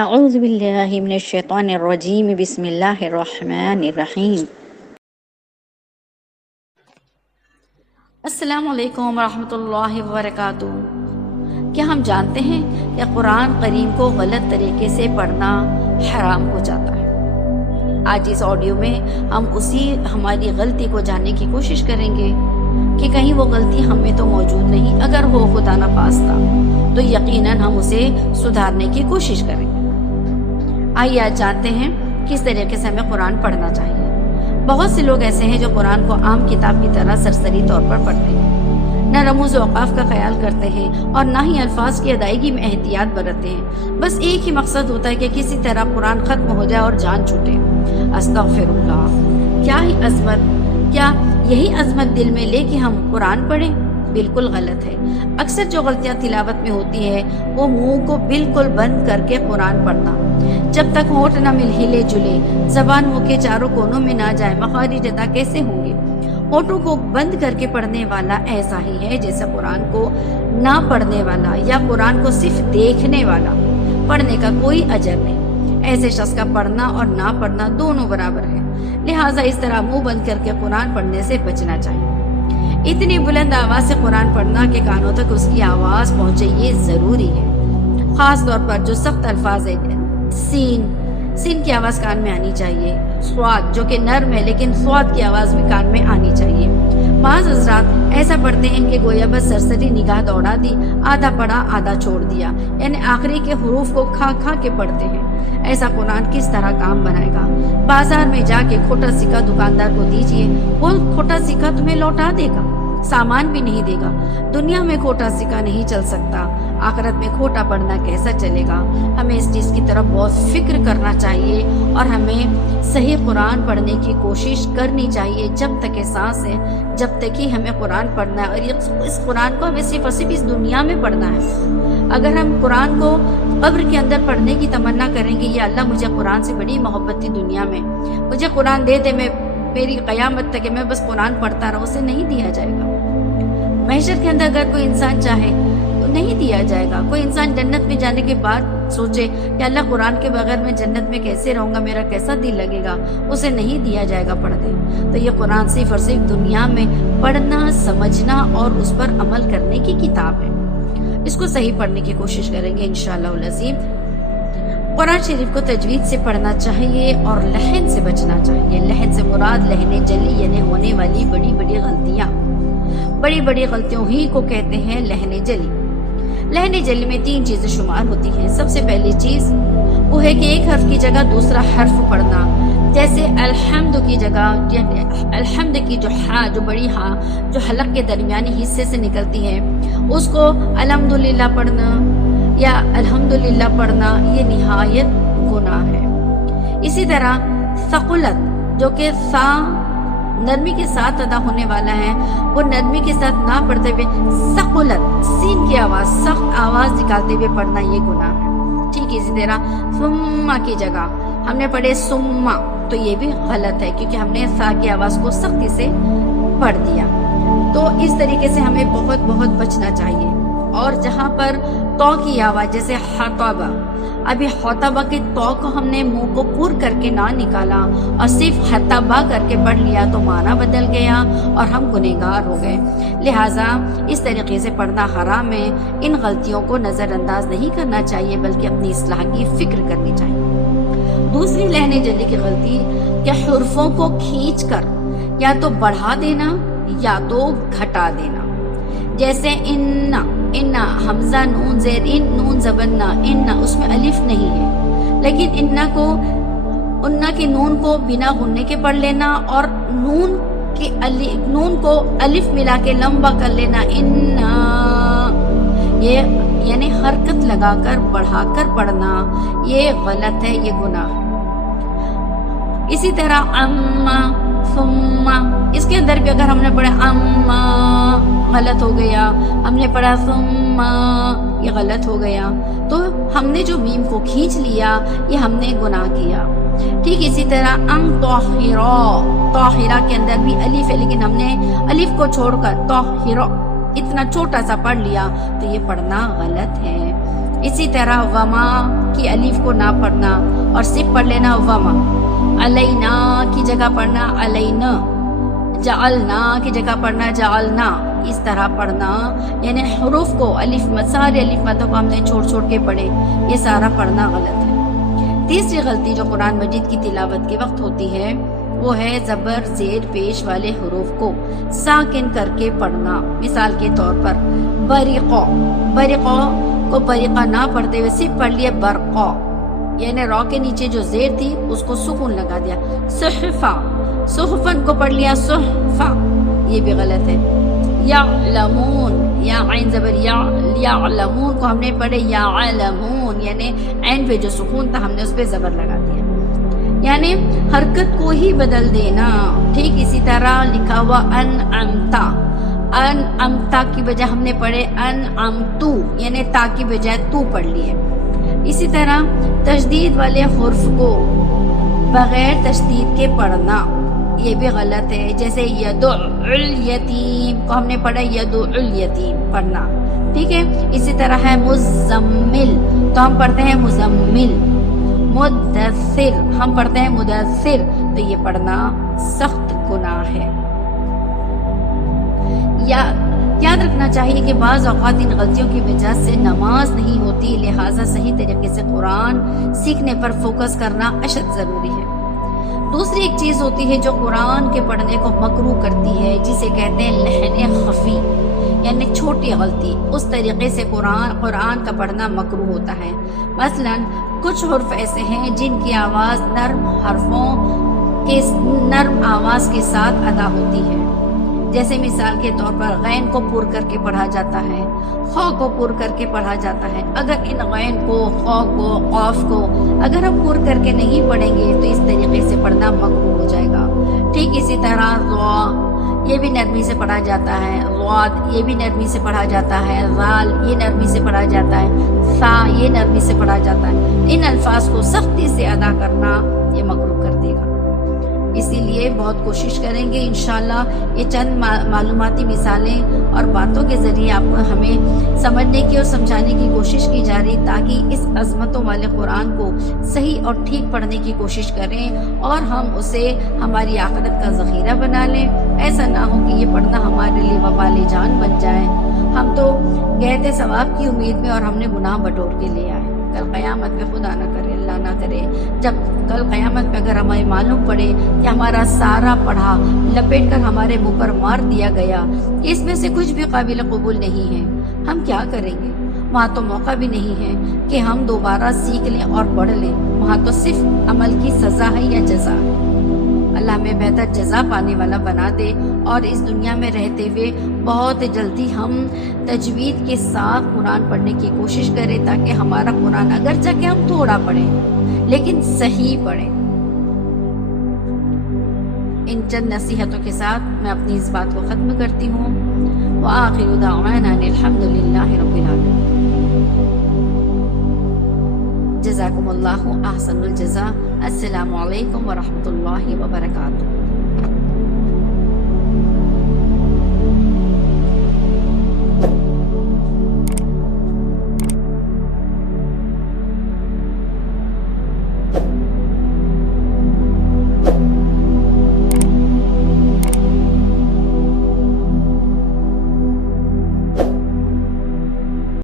اعوذ باللہ من الشیطان الرجیم بسم اللہ الرحمن الرحیم۔ السلام علیکم ورحمۃ اللہ وبرکاتہ۔ کیا ہم جانتے ہیں کہ قرآن کریم کو غلط طریقے سے پڑھنا حرام ہو جاتا ہے؟ آج اس آڈیو میں ہم ہماری غلطی کو جاننے کی کوشش کریں گے کہ کہیں وہ غلطی ہم میں تو موجود نہیں، اگر ہو خدا نخواستہ تو یقیناً ہم اسے سدھارنے کی کوشش کریں گے۔ آئیے آج جانتے ہیں کس طریقے سے ہمیں قرآن پڑھنا چاہیے۔ بہت سے لوگ ایسے ہیں جو قرآن کو عام کتاب کی طرح سرسری طور پر پڑھتے ہیں، نہ رموز و اوقاف کا خیال کرتے ہیں اور نہ ہی الفاظ کی ادائیگی میں احتیاط برتتے ہیں۔ بس ایک ہی مقصد ہوتا ہے کہ کسی طرح قرآن ختم ہو جائے اور جان چھوٹے۔ استغفر اللہ، کیا یہی عظمت دل میں لے کے ہم قرآن پڑھیں؟ بالکل غلط ہے۔ اکثر جو غلطیاں تلاوت میں ہوتی ہے وہ منہ کو بالکل بند کر کے قرآن پڑھنا، جب تک ہونٹ نہ ہلے جلے، زبان منہ کے چاروں کونوں میں نہ جائے، مخارج ادا کیسے ہوں گے؟ ہونٹوں کو بند کر کے پڑھنے والا ایسا ہی ہے جیسے قرآن کو نہ پڑھنے والا یا قرآن کو صرف دیکھنے والا۔ پڑھنے کا کوئی اجر نہیں۔ ایسے شخص کا پڑھنا اور نہ پڑھنا دونوں برابر ہے، لہٰذا اس طرح منہ بند کر کے قرآن پڑھنے سے بچنا چاہیے۔ اتنی بلند آواز سے قرآن پڑھنا کہ کانوں تک اس کی آواز پہنچے، یہ ضروری ہے۔ خاص طور پر جو سخت الفاظ ہیں، سین کی آواز کان میں آنی چاہیے، سواد جو کہ نرم ہے لیکن سواد کی آواز بھی کان میں آنی چاہیے۔ بعض حضرات ایسا پڑھتے ہیں کہ گویا بس سرسری نگاہ دوڑا دی، آدھا پڑھا آدھا چھوڑ دیا، یعنی آخری کے حروف کو کھا کھا کے پڑھتے ہیں۔ ایسا قرآن کس طرح کام بنائے گا؟ بازار میں جا کے کھوٹا سکہ دکاندار کو دیجئے، وہ کھوٹا سکہ تمہیں لوٹا دے گا، سامان بھی نہیں دے گا۔ دنیا میں کھوٹا سکہ نہیں چل سکتا، آخرت میں کھوٹا پڑھنا کیسا چلے گا؟ ہمیں اس چیز کی طرف بہت فکر کرنا چاہیے اور ہمیں صحیح قرآن پڑھنے کی کوشش کرنی چاہیے جب تک کہ سانس ہے، جب تک ہی ہمیں قرآن پڑھنا ہے، اور اس قرآن کو ہمیں صرف اور صرف اس دنیا میں پڑھنا ہے۔ اگر ہم قرآن کو قبر کے اندر پڑھنے کی تمنا کریں گے، یا اللہ مجھے قرآن سے بڑی محبت تھی دنیا میں، مجھے قرآن دے دے، میری قیامت تک میں بس قرآن پڑھتا رہا، اسے نہیں دیا جائے گا۔ محشر کے اندر اگر کوئی انسان چاہے تو نہیں دیا جائے گا۔ کوئی انسان جنت میں جانے کے بعد سوچے کہ اللہ قرآن کے بغیر میں جنت میں کیسے رہوں گا، میرا کیسا دل لگے گا، اسے نہیں دیا جائے گا پڑھنے۔ تو یہ قرآن صرف اور صرف دنیا میں پڑھنا، سمجھنا اور اس پر عمل کرنے کی کتاب ہے۔ اس کو صحیح پڑھنے کی کوشش کریں گے انشاءاللہ العظیم۔ قرآن شریف کو تجوید سے پڑھنا چاہیے اور لحن سے بچنا چاہیے۔ لحن سے مراد لحن جلی، یعنی ہونے والی بڑی بڑی غلطیاں۔ بڑی بڑی غلطیوں ہی کو کہتے ہیں لحن جلی۔ لحن جلی میں 3 چیزیں شمار ہوتی ہیں۔ سب سے پہلی چیز وہ ہے کہ ایک حرف کی جگہ دوسرا حرف پڑھنا، جیسے الحمد کی جگہ، الحمد کی جو ہاں، جو بڑی ہاں جو حلق کے درمیانی حصے سے نکلتی ہے، اس کو الحمدللہ پڑھنا یا الحمدللہ پڑھنا، یہ نہایت گناہ ہے۔ اسی طرح ثقلت، جو کہ سا نرمی کے ساتھ ادا ہونے والا ہے، وہ نرمی کے ساتھ نہ پڑھتے ہوئے ثقلت، سین کی آواز، سخت آواز نکالتے ہوئے پڑھنا، یہ گناہ ہے۔ ٹھیک اسی طرح سما کی جگہ ہم نے پڑھے سما، تو یہ بھی غلط ہے کیونکہ ہم نے سا کی آواز کو سختی سے پڑھ دیا۔ تو اس طریقے سے ہمیں بہت بہت بچنا چاہیے۔ اور جہاں پر تو کی آواز، جیسے حتبہ، ابھی حتبہ کے تو کو ہم نے منہ کو پور کر کے نہ نکالا اور صرف حتبہ کر کے پڑھ لیا تو معنی بدل گیا اور ہم گنہگار ہو گئے۔ لہٰذا اس طریقے سے پڑھنا حرام ہے۔ ان غلطیوں کو نظر انداز نہیں کرنا چاہیے بلکہ اپنی اصلاح کی فکر کرنی چاہیے۔ دوسری لحن جلی کی غلطی کہ حرفوں کو کھینچ کر یا تو بڑھا دینا یا تو گھٹا دینا، جیسے انا حمزہ نون زیر ان، نون زبنا ان، اس میں الف نہیں ہے، لیکن انا کی نون کو بنا غننے کے پڑھ لینا اور نون کو الف ملا کے لمبا کر لینا، انا، یہ یعنی حرکت لگا کر بڑھا کر پڑھنا، یہ غلط ہے، یہ گناہ ہے۔ اسی طرح اما، ثم، اس کے اندر بھی اگر ہم نے پڑھا اما غلط ہو گیا، ہم نے پڑھا ثم یہ غلط ہو گیا، تو ہم نے جو میم کو کھینچ لیا یہ ہم نے گناہ کیا۔ ٹھیک اسی طرح طاہرہ کے اندر بھی الف ہے، لیکن ہم نے الف کو چھوڑ کر طاہرہ اتنا چھوٹا سا پڑھ لیا تو یہ پڑھنا غلط ہے۔ اسی طرح وما کی الف کو نہ پڑھنا اور صرف پڑھ لینا وما. علینا کی جگہ پڑھنا علینا. جعلنا کی جگہ پڑھنا جعلنا. اس طرح پڑھنا، یعنی حروف کو سارے الف مدوں کو ہم نے چھوڑ چھوڑ کے پڑھے، یہ سارا پڑھنا غلط ہے. تیسری غلطی جو قرآن مجید کی تلاوت کے وقت ہوتی ہے وہ ہے زبر زیر پیش والے حروف کو ساکن کر کے پڑھنا. مثال کے طور پر بریقو، بریقو کو بریقہ نہ پڑھتے ہوئے صرف پڑھ لیا برقو، یعنی را کے نیچے جو زیر تھی اس کو سکون لگا دیا. صحفا، صحفن کو پڑھ لیا صحفا، یہ بھی غلط ہے. یعلمون، یا عین زبر یا، یعلمون کو ہم نے پڑھے یعلمون، یعنی عین پہ جو سکون تھا ہم نے اس پہ زبر لگا دیا، یعنی حرکت کو ہی بدل دینا. ٹھیک اسی طرح لکھا ہوا انعمتا، انعمتا کی بجائے ہم نے پڑھے انعمتو، یعنی تا کی بجائے تو پڑھ لیے. اسی طرح تشدید والے حرف کو بغیر تشدید کے پڑھنا یہ بھی غلط ہے. جیسے یدع الیتیم کو ہم نے پڑھا یدع الیتیم پڑھنا. ٹھیک ہے، اسی طرح ہے مزمل تو ہم پڑھتے ہیں مزمل. مدثر ہم پڑھتے ہیں مدثر، تو یہ پڑھنا سخت گناہ ہے. یاد رکھنا چاہیے کہ بعض اوقات ان غلطیوں کی وجہ سے نماز نہیں ہوتی، لہٰذا صحیح طریقے سے قرآن سیکھنے پر فوکس کرنا اشد ضروری ہے. دوسری ایک چیز ہوتی ہے جو قرآن کے پڑھنے کو مکروہ کرتی ہے، جسے کہتے ہیں لحن خفی، یعنی چھوٹی غلطی. اس طریقے سے قرآن کا پڑھنا مکروہ ہوتا ہے. مثلا کچھ حرف ایسے ہیں جن کی آواز نرم حرفوں کے نرم آواز کے ساتھ ادا ہوتی ہے. جیسے مثال کے طور پر غین کو پر کر کے پڑھا جاتا ہے، خا کو پر کر کے پڑھا جاتا ہے. اگر ان غین کو، خا کو، قاف کو اگر ہم پر کر کے نہیں پڑھیں گے تو اس طریقے سے پڑھنا مکروہ ہو جائے گا. ٹھیک اسی طرح را، یہ بھی نرمی سے پڑھا جاتا ہے. غاد یہ بھی نرمی سے پڑھا جاتا ہے. ذال یہ نرمی سے پڑھا جاتا ہے. ثا یہ نرمی سے پڑھا جاتا ہے. ان الفاظ کو سختی سے ادا کرنا یہ مکروہ کر دے گا. اسی لیے بہت کوشش کریں گے انشاءاللہ. یہ چند معلوماتی مثالیں اور باتوں کے ذریعے آپ کو ہمیں سمجھنے کی اور سمجھانے کی کوشش کی جا رہی، تاکہ اس عظمتوں والے قرآن کو صحیح اور ٹھیک پڑھنے کی کوشش کریں اور ہم اسے ہماری آخرت کا ذخیرہ بنا لیں. ایسا نہ ہو کہ یہ پڑھنا ہمارے لیے وبال جان بن جائے. ہم تو گئے تھے ثواب کی امید میں اور ہم نے گناہ بٹور کے لے آئے. کل قیامت میں خدا نہ کرے، اللہ نہ کرے، جب کل قیامت میں اگر ہمیں معلوم پڑے کہ ہمارا سارا پڑھا لپیٹ کر ہمارے منہ پر مار دیا گیا، اس میں سے کچھ بھی قابل قبول نہیں ہے، ہم کیا کریں گے؟ وہاں تو موقع بھی نہیں ہے کہ ہم دوبارہ سیکھ لیں اور پڑھ لیں. وہاں تو صرف عمل کی سزا ہے یا جزا. اللہ ہمیں بہتر جزا پانے والا بنا دے اور اس دنیا میں رہتے ہوئے بہت جلدی ہم تجوید کے ساتھ قرآن پڑھنے کی کوشش کریں، تاکہ ہمارا قرآن اگرچہ کہ ہم تھوڑا پڑھیں لیکن صحیح پڑھیں. ان چند نصیحتوں کے ساتھ میں اپنی اس بات کو ختم کرتی ہوں. وآخر دعوانا الحمد للہ رب العالمین. جزاکم اللہ احسن الجزاء. السلام علیکم ورحمۃ اللہ وبرکاتہ.